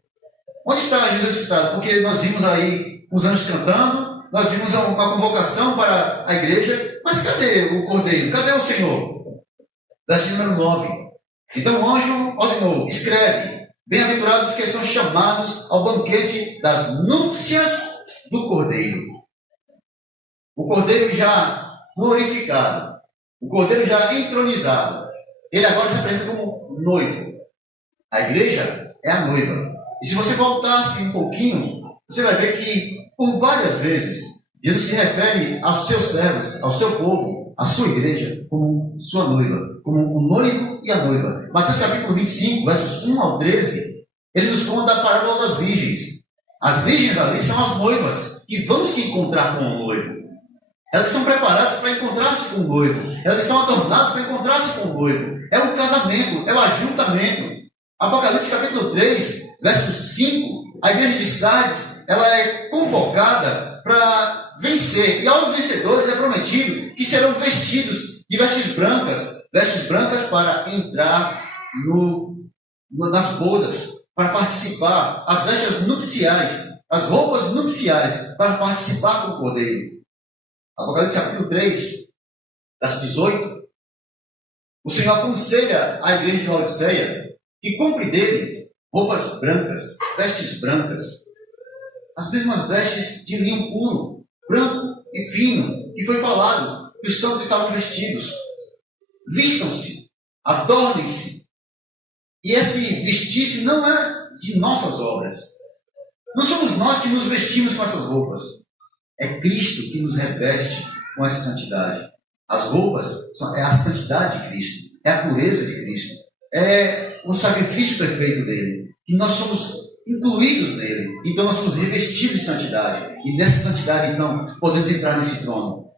Onde está Jesus ressuscitado? Porque nós vimos aí os anjos cantando, nós vimos uma convocação para a igreja, mas cadê o Cordeiro? Cadê o Senhor? Verso número 9. Então o anjo ordenou, escreve, bem-aventurados que são chamados ao banquete das núpcias do Cordeiro. O Cordeiro já glorificado, o Cordeiro já entronizado, ele agora se apresenta como noivo. A igreja é a noiva. E se você voltasse um pouquinho, você vai ver que, por várias vezes, Jesus se refere aos seus servos, ao seu povo, à sua igreja, como sua noiva, como o noivo e a noiva. Mateus capítulo 25, versos 1 ao 13, ele nos conta a parábola das virgens. As virgens ali são as noivas que vão se encontrar com o noivo. Elas são preparadas para encontrar-se com o noivo. Elas são adornadas para encontrar-se com o noivo. É o casamento, é o ajuntamento. Apocalipse capítulo 3, verso 5, a igreja de Sardes, ela é convocada para vencer. E aos vencedores é prometido que serão vestidos de vestes brancas para entrar nas bodas, para participar, as vestes nupciais, as roupas nupciais, para participar com o Cordeiro. Apocalipse capítulo 3, verso 18, o Senhor aconselha a igreja de Laodiceia que compre dele roupas brancas, vestes brancas, as mesmas vestes de linho puro, branco e fino, que foi falado que os santos estavam vestidos. Vistam-se, adornem-se. E esse vestir-se não é de nossas obras. Não somos nós que nos vestimos com essas roupas. É Cristo que nos reveste com essa santidade. As roupas é a santidade de Cristo, é a pureza de Cristo, é o sacrifício perfeito dele, que nós somos incluídos nele, então nós somos revestidos de santidade, e nessa santidade então podemos entrar nesse trono.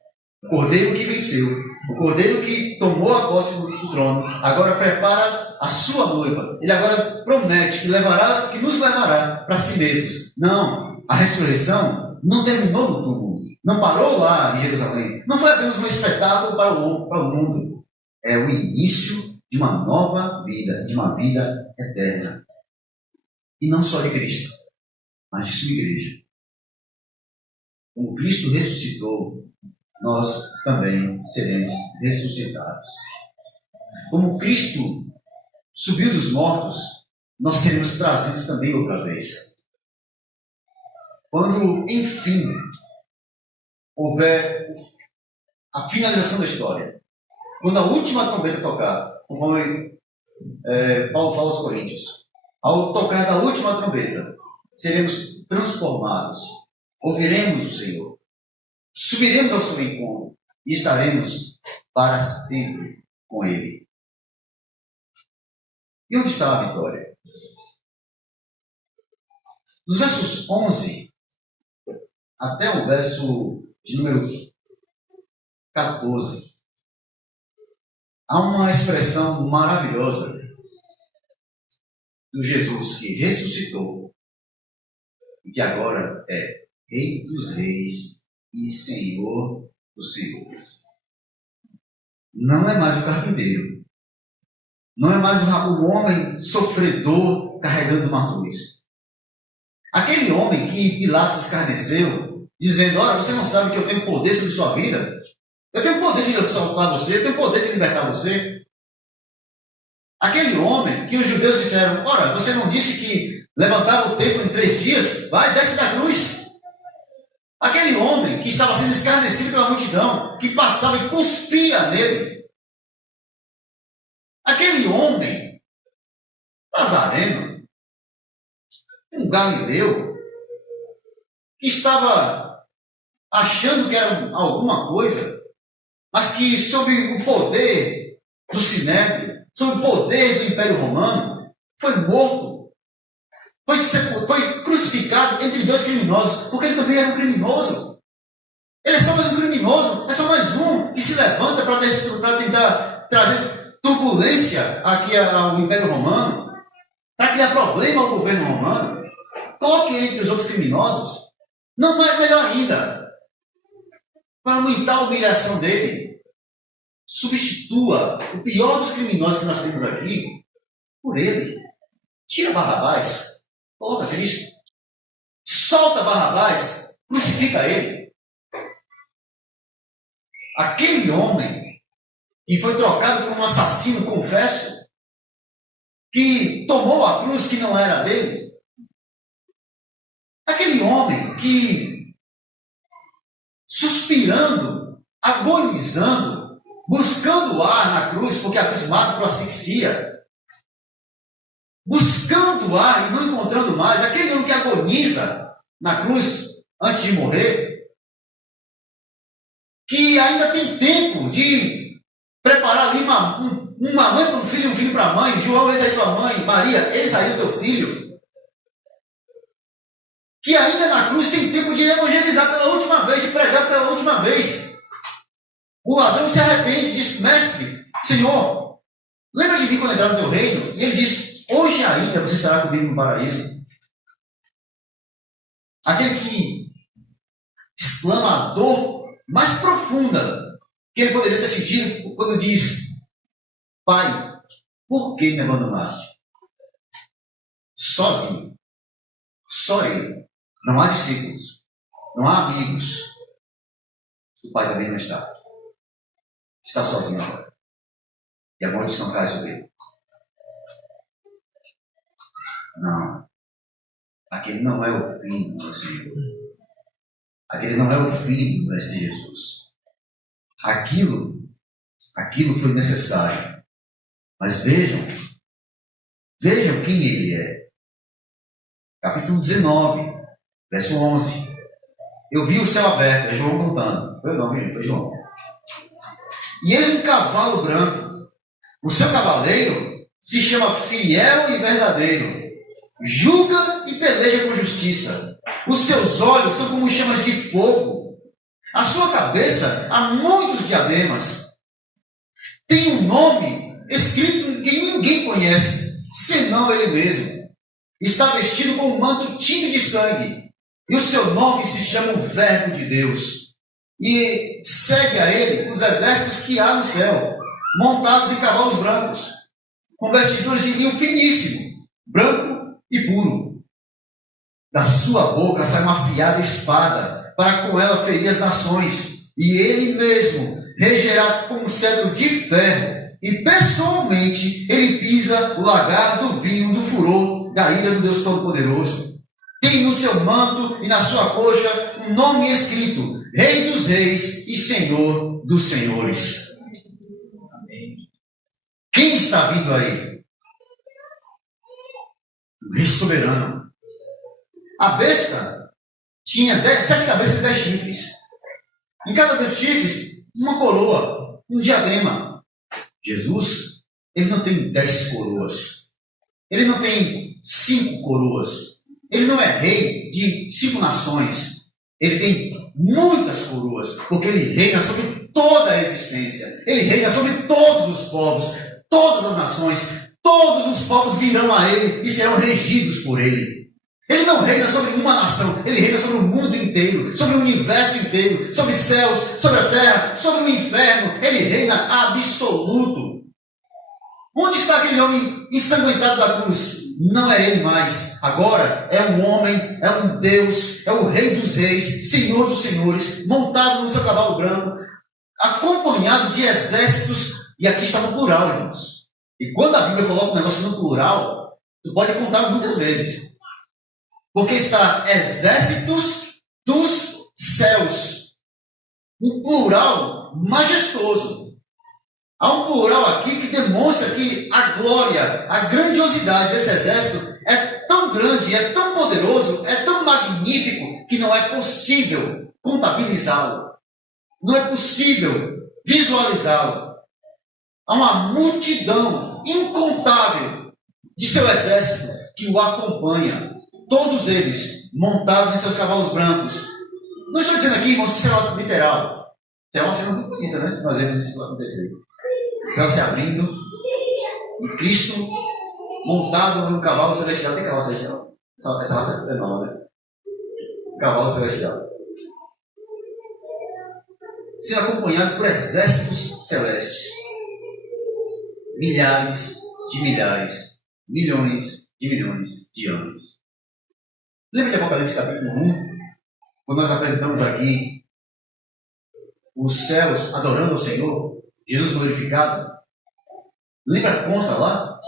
O Cordeiro que venceu, o Cordeiro que tomou a posse do trono, agora prepara a sua noiva. Ele agora promete que nos levará para si mesmos. Não, a ressurreição não terminou no túmulo, não parou lá em Jerusalém, não foi apenas um espetáculo para o mundo, é o início de uma nova vida, de uma vida eterna. E não só de Cristo, mas de sua igreja. Como Cristo ressuscitou, nós também seremos ressuscitados. Como Cristo subiu dos mortos, nós seremos trazidos também outra vez. Quando, enfim, houver a finalização da história, quando a última trombeta tocar, conforme Paulo fala aos Coríntios, ao tocar da última trombeta, seremos transformados, ouviremos o Senhor, subiremos ao seu encontro e estaremos para sempre com Ele. E onde está a vitória? Dos versos 11 até o verso de número 14, há uma expressão maravilhosa do Jesus que ressuscitou e que agora é Rei dos Reis e Senhor dos Senhores. Não é mais o carpinteiro. Não é mais o homem sofredor carregando uma cruz. Aquele homem que Pilatos escarneceu, dizendo: olha, você não sabe que eu tenho poder sobre sua vida? Eu tenho poder de salvar você, eu tenho poder de libertar você. Aquele homem que os judeus disseram: ora, você não disse que levantava o templo em 3 dias? Vai, desce da cruz. Aquele homem que estava sendo escarnecido pela multidão, que passava e cuspia nele. Aquele homem, Nazareno, um galileu, que estava achando que era alguma coisa, mas que sob o poder do Sinédrio, sob o poder do Império Romano, foi morto, foi crucificado entre 2 criminosos, porque ele também era um criminoso. Ele é só mais um criminoso, é só mais um que se levanta para tentar trazer turbulência aqui ao Império Romano, para criar problema ao governo romano. Coloque ele entre os outros criminosos. Não mais melhor ainda, para aumentar a humilhação dele, substitua o pior dos criminosos que nós temos aqui por ele. Tira Barrabás, coloca Cristo. Solta Barrabás, crucifica ele. Aquele homem que foi trocado por um assassino, confesso, que tomou a cruz que não era dele. Aquele homem que, suspirando, agonizando, buscando ar na cruz, porque a cruz mata por asfixia, buscando ar e não encontrando mais, aquele homem que agoniza na cruz antes de morrer, que ainda tem tempo de preparar ali uma mãe para um filho para a mãe. João, eis aí tua mãe. Maria, eis aí o teu filho. Que ainda na cruz tem tempo de evangelizar pela última vez, de pregar pela última vez. O ladrão se arrepende e diz: mestre, Senhor, lembra de mim quando entrar no teu reino? E ele diz: hoje ainda você estará comigo no paraíso. Aquele que exclama a dor mais profunda que ele poderia ter sentido quando diz: Pai, por que me abandonaste? Sozinho. Só ele. Não há discípulos. Não há amigos. O Pai também não está. Está sozinho agora. E a maldição cai sobre ele. Não. Aquele não é o fim do Senhor. Aquele não é o fim do Mestre Jesus. Aquilo foi necessário. Mas vejam quem ele é. Capítulo 19, verso 11. Eu vi o céu aberto, é João contando. Foi o nome, foi João. E eis um cavalo branco. O seu cavaleiro se chama Fiel e Verdadeiro. Julga e peleja com justiça. Os seus olhos são como chamas de fogo. A sua cabeça há muitos diademas. Tem um nome escrito que ninguém conhece, senão ele mesmo. Está vestido com um manto tinto de sangue. E o seu nome se chama o Verbo de Deus. E segue a ele os exércitos que há no céu, montados em cavalos brancos, com vestiduras de linho finíssimo, branco e puro. Da sua boca sai uma afiada espada, para com ela ferir as nações, e ele mesmo regerá com um cetro de ferro. e pessoalmente ele pisa o lagar do vinho do furor da ira do Deus Todo-Poderoso. Tem no seu manto e na sua coxa um nome escrito: Rei dos Reis e Senhor dos Senhores. Amém. Quem está vindo aí? O Rei soberano. A besta tinha 7 cabeças e 10 chifres. Em cada 10 chifres, uma coroa, um diadema. Jesus, ele não tem 10 coroas. Ele não tem 5 coroas. Ele não é rei de 5 nações. Ele tem muitas coroas, porque ele reina sobre toda a existência. Ele reina sobre todos os povos, todas as nações. Todos os povos virão a ele e serão regidos por ele. Ele não reina sobre uma nação, ele reina sobre o mundo inteiro, sobre o universo inteiro, sobre os céus, sobre a terra, sobre o inferno. Ele reina absoluto. Onde está aquele homem ensanguentado da cruz? Não é ele mais. Agora é um homem, é um Deus, é o Rei dos Reis, Senhor dos Senhores, montado no seu cavalo branco, acompanhado de exércitos. E aqui está no plural, irmãos. E quando a Bíblia coloca o negócio no plural, tu pode contar muitas vezes. Porque está exércitos dos céus. Um plural majestoso. Há um plural aqui que demonstra que a glória, a grandiosidade desse exército é tão grande, é tão poderoso, é tão magnífico, que não é possível contabilizá-lo. Não é possível visualizá-lo. Há uma multidão incontável de seu exército que o acompanha. Todos eles montados em seus cavalos brancos. Não estou dizendo aqui, irmãos, que isso é literal. É uma cena muito bonita, né? Se nós vemos isso acontecer. Céu se abrindo e Cristo montado num cavalo celestial. Tem cavalo celestial? Essa raça é nova, né? Cavalo celestial. Sendo acompanhado por exércitos celestes. Milhares de milhares, milhões de milhões de anjos. Lembra de Apocalipse capítulo 1? Quando nós apresentamos aqui os céus adorando ao Senhor, Jesus glorificado. Lembra a conta lá?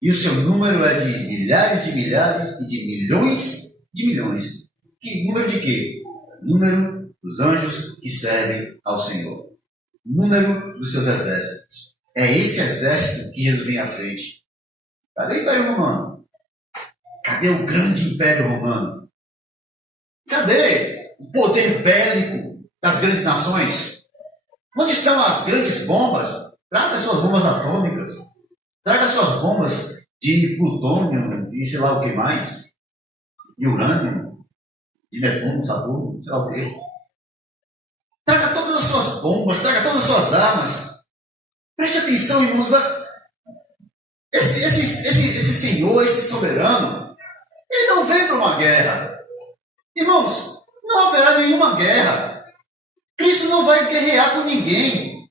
E o seu número é de milhares e de milhões de milhões. Que número de quê? Número dos anjos que servem ao Senhor. Número dos seus exércitos. É esse exército que Jesus vem à frente. Cadê o Império Romano? Cadê o grande Império Romano? Cadê o poder bélico das grandes nações? Onde estão as grandes bombas? Traga suas bombas atômicas. Traga suas bombas de plutônio, de sei lá o que mais. De urânio, de Netuno, Saturno, sei lá o que. Traga todas as suas bombas, traga todas as suas armas. Preste atenção, irmãos. Esse Senhor, esse soberano, ele não vem para uma guerra. Irmãos, não haverá nenhuma guerra. Cristo não vai guerrear com ninguém.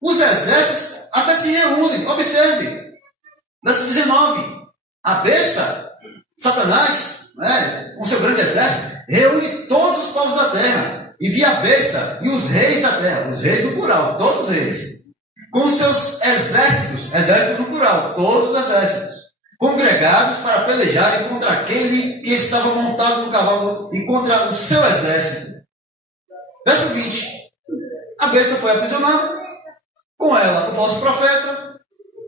Os exércitos até se reúnem. Observe. Verso 19. A besta, Satanás, né, com seu grande exército, reúne todos os povos da terra. Envia a besta e os reis da terra. Os reis no plural, todos eles. Com seus exércitos no plural, todos os exércitos, congregados para pelejarem contra aquele que estava montado no cavalo e contra o seu exército. Verso 20. A besta foi aprisionada, com ela o falso profeta,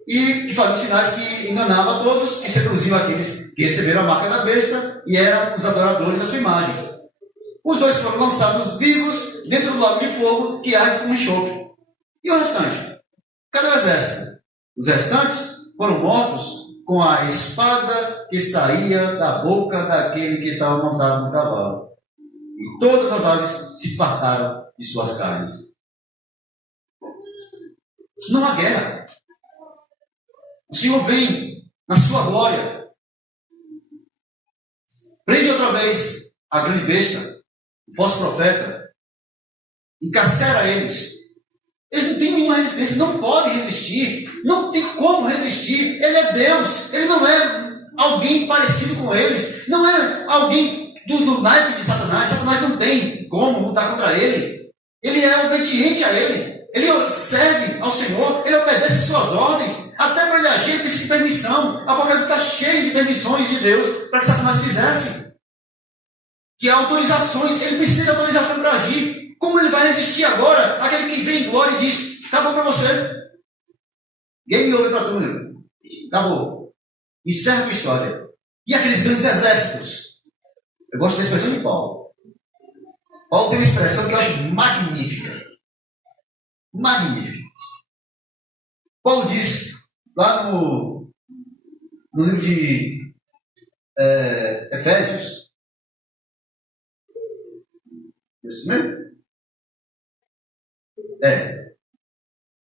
e que fazia sinais que enganava a todos, que seduziam aqueles que receberam a marca da besta e eram os adoradores da sua imagem. Os dois foram lançados vivos dentro do lago de fogo que arde como enxofre. E o restante? Cadê o exército? Os restantes foram mortos com a espada que saía da boca daquele que estava montado no cavalo. E todas as aves se fartaram de suas carnes. Não há guerra. O Senhor vem na sua glória. Prende outra vez a grande besta, o falso profeta. Encarcera eles. Eles não têm nenhuma resistência, não podem resistir, não tem como resistir. Ele é Deus, ele não é alguém parecido com eles, não é alguém do naipe de Satanás. Satanás não tem como lutar contra ele. Ele é obediente a ele, Ele serve ao Senhor, ele obedece suas ordens. Até para ele agir, ele precisa de permissão. A Apocalipse está cheio de permissões de Deus para que Satanás fizesse. Que há autorizações, ele precisa de autorização para agir. Como ele vai resistir agora àquele que vem em glória e diz: acabou para você. Game over para todo mundo. Acabou. Encerra a tua história. E aqueles grandes exércitos? Eu gosto da expressão de Paulo. Paulo tem uma expressão que eu acho magnífica. Magnífica. Paulo diz lá no livro de Efésios. Isso mesmo?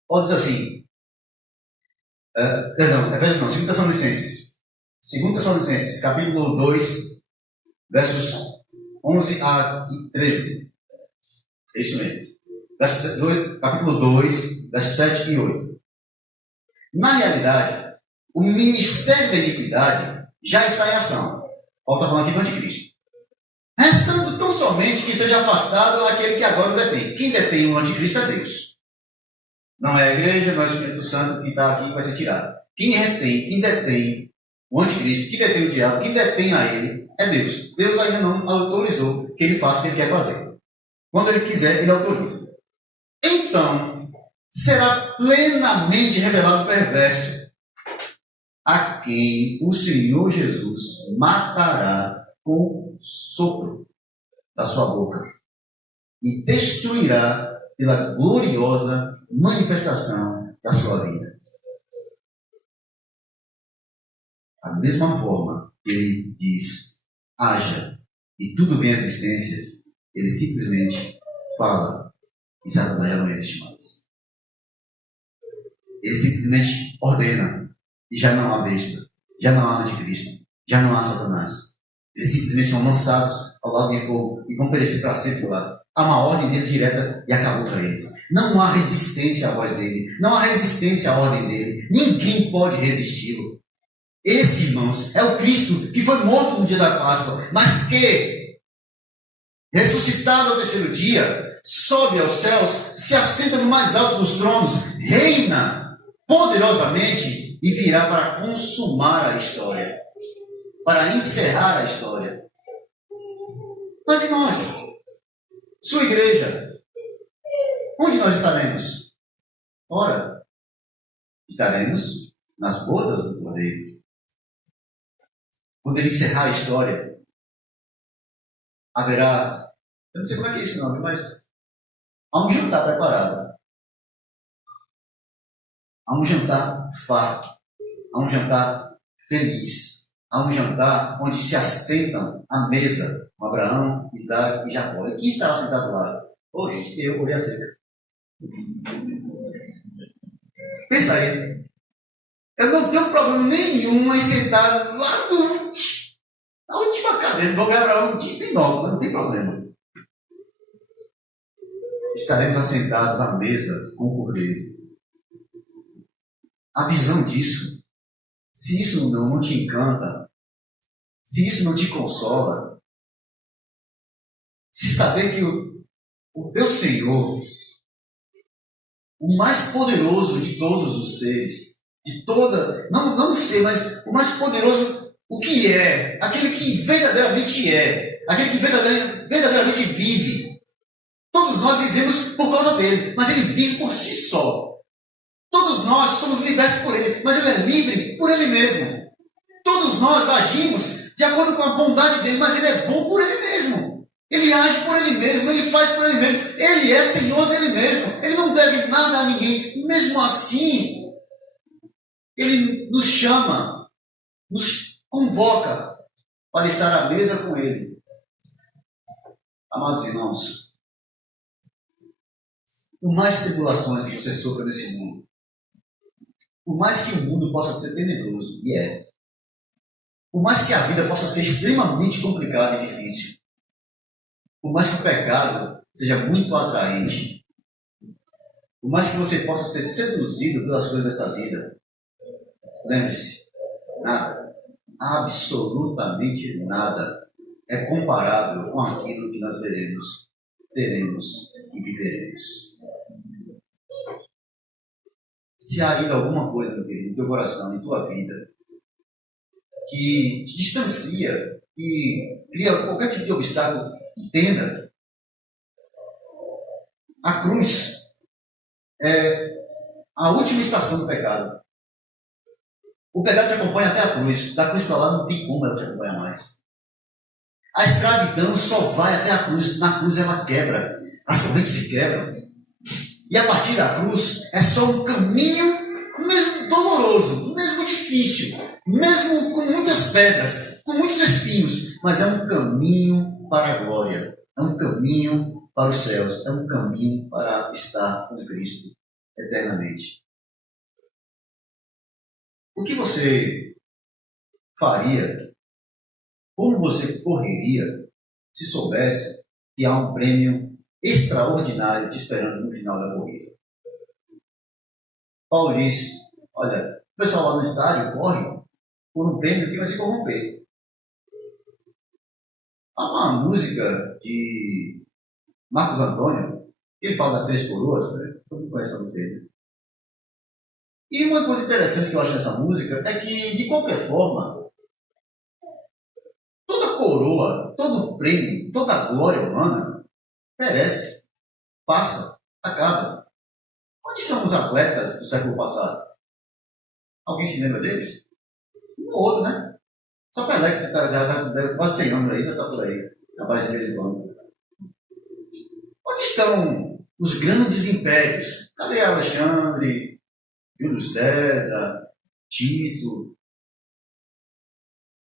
Paulo diz assim. Efésios não, 2 Tessalonicenses. 2 Tessalonicenses, capítulo 2, versos 11 a 13. É isso mesmo. Capítulo 2, versos 7 e 8. Na realidade, o ministério da iniquidade já está em ação. Paulo está falando aqui do anticristo. Restando tão somente que seja afastado aquele que agora o detém. Quem detém o anticristo é Deus. Não é a igreja, não é o Espírito Santo que está aqui e vai ser tirado. Quem detém o anticristo, quem detém o diabo, quem detém a ele, é Deus. Deus ainda não autorizou que ele faça o que ele quer fazer. Quando ele quiser, ele autoriza. Então, será plenamente revelado o perverso, a quem o Senhor Jesus matará com o sopro da sua boca e destruirá pela gloriosa manifestação da sua vida. Da mesma forma que ele diz, haja, e tudo vem à existência, ele simplesmente fala e Satanás já não existe mais. Ele simplesmente ordena e já não há besta, já não há anticristo, já não há Satanás. Eles simplesmente são lançados ao lago de fogo e vão perecer para sempre lá. Há uma ordem dele direta e acabou para eles. Não há resistência à voz dele, não há resistência à ordem dele. Ninguém pode resisti-lo. Esse, irmãos, é o Cristo que foi morto no dia da Páscoa, mas que, ressuscitado ao terceiro dia, sobe aos céus, se assenta no mais alto dos tronos, reina poderosamente e virá para consumar a história, para encerrar a história. Mas e nós? Sua igreja, onde nós estaremos? Ora, estaremos nas bodas do Cordeiro. Quando ele encerrar a história, haverá, eu não sei como é que é esse nome, mas há um jantar preparado. Há um jantar farto. Há um jantar feliz. Há um jantar onde se assentam à mesa com Abraão, Isaac e Jacó. E quem estará sentado lá? Ô, gente, eu olhei a seca. Pensa aí. Eu não tenho problema nenhum em sentar lá na última cadeira. Vou ganhar Abraão de novo, não tem problema. Estaremos assentados à mesa com o Cordeiro. A visão disso, se isso não te encanta, se isso não te consola, se saber que o teu Senhor, o mais poderoso de todos os seres, de toda, não sei, mas o mais poderoso, o que é, aquele que verdadeiramente é, aquele que verdadeiramente vive. Todos nós vivemos por causa dele, mas ele vive por si só. Todos nós somos libertos por ele, mas ele é livre por ele mesmo. Todos nós agimos de acordo com a bondade dele, mas ele é bom por ele mesmo. Ele age por ele mesmo, ele faz por ele mesmo. Ele é Senhor dele mesmo. Ele não deve nada a ninguém. Mesmo assim, ele nos chama, nos convoca para estar à mesa com ele. Amados irmãos, por mais tribulações que você sofra nesse mundo, por mais que o mundo possa ser tenebroso, e é, por mais que a vida possa ser extremamente complicada e difícil, por mais que o pecado seja muito atraente, por mais que você possa ser seduzido pelas coisas desta vida, lembre-se, nada, absolutamente nada, é comparável com aquilo que nós veremos, teremos e viveremos. se há ainda alguma coisa, meu querido, no teu coração, em tua vida, que te distancia, que cria qualquer tipo de obstáculo, entenda. A cruz é a última estação do pecado. O pecado te acompanha até a cruz. Da cruz para lá não tem como ela te acompanhar mais. A escravidão só vai até a cruz. Na cruz ela quebra. As correntes se quebram. E a partir da cruz é só um caminho, mesmo doloroso, mesmo difícil, mesmo com muitas pedras, com muitos espinhos, mas é um caminho para a glória. É um caminho para os céus. É um caminho para estar com Cristo eternamente. O que você faria? Como você correria se soubesse que há um prêmio extraordinário te esperando no final da corrida? Paulo diz, olha, o pessoal lá no estádio corre por um prêmio que vai se corromper. Há uma música de Marcos Antônio, que ele fala das 3 coroas, né? Todo mundo conhece a música dele. E uma coisa interessante que eu acho nessa música é que, de qualquer forma, toda coroa, todo prêmio, toda glória humana perece, passa, acaba. Onde estão os atletas do século passado? Alguém se lembra deles? Um ou outro, né? Só Pelé, que está quase 100 anos ainda, está por aí. Aparece de vez em quando. Onde estão os grandes impérios? Cadê Alexandre, Júlio César, Tito?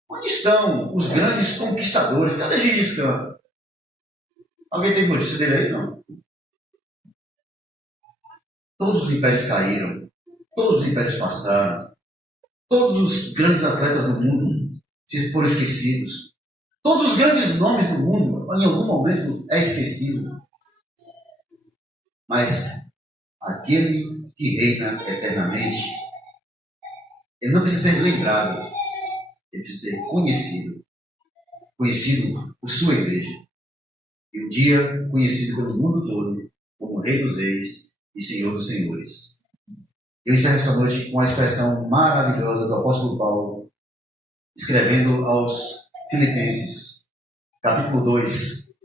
Onde estão os grandes conquistadores? Cadê Gengis Khan? Alguém tem notícia dele aí? Não. Todos os impérios caíram. Todos os impérios passaram. Todos os grandes atletas do mundo se foram esquecidos. Todos os grandes nomes do mundo, em algum momento, é esquecido. Mas aquele que reina eternamente, ele não precisa ser lembrado, ele precisa ser conhecido. Conhecido por sua igreja. E um dia conhecido pelo mundo todo como Rei dos Reis e Senhor dos Senhores. Eu encerro essa noite com a expressão maravilhosa do apóstolo Paulo, escrevendo aos Filipenses, capítulo 2,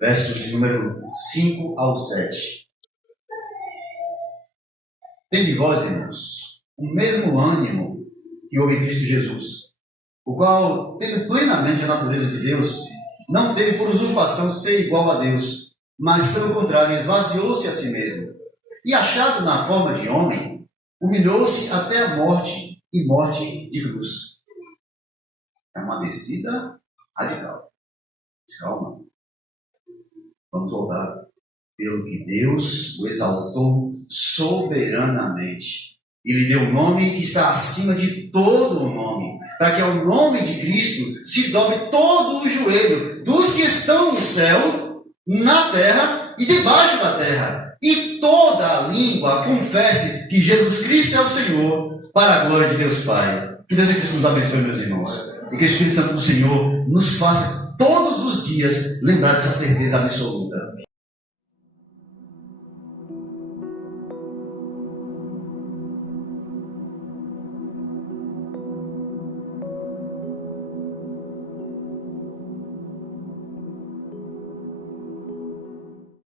versos de número 5 ao 7. Tende vós, irmãos, o mesmo ânimo que houve em Cristo Jesus, o qual, tendo plenamente a natureza de Deus, não teve por usurpação ser igual a Deus, mas, pelo contrário, esvaziou-se a si mesmo. E, achado na forma de homem, humilhou-se até a morte, e morte de cruz. É uma descida radical. Calma. Vamos voltar. Pelo que Deus o exaltou soberanamente. E lhe deu um nome que está acima de todo o nome, para que ao nome de Cristo se dobre todo o joelho dos que estão no céu, na terra e debaixo da terra, e toda a língua confesse que Jesus Cristo é o Senhor, para a glória de Deus Pai. Que Deus e Cristo nos abençoe, meus irmãos, e que o Espírito Santo do Senhor nos faça todos os dias lembrar dessa certeza absoluta.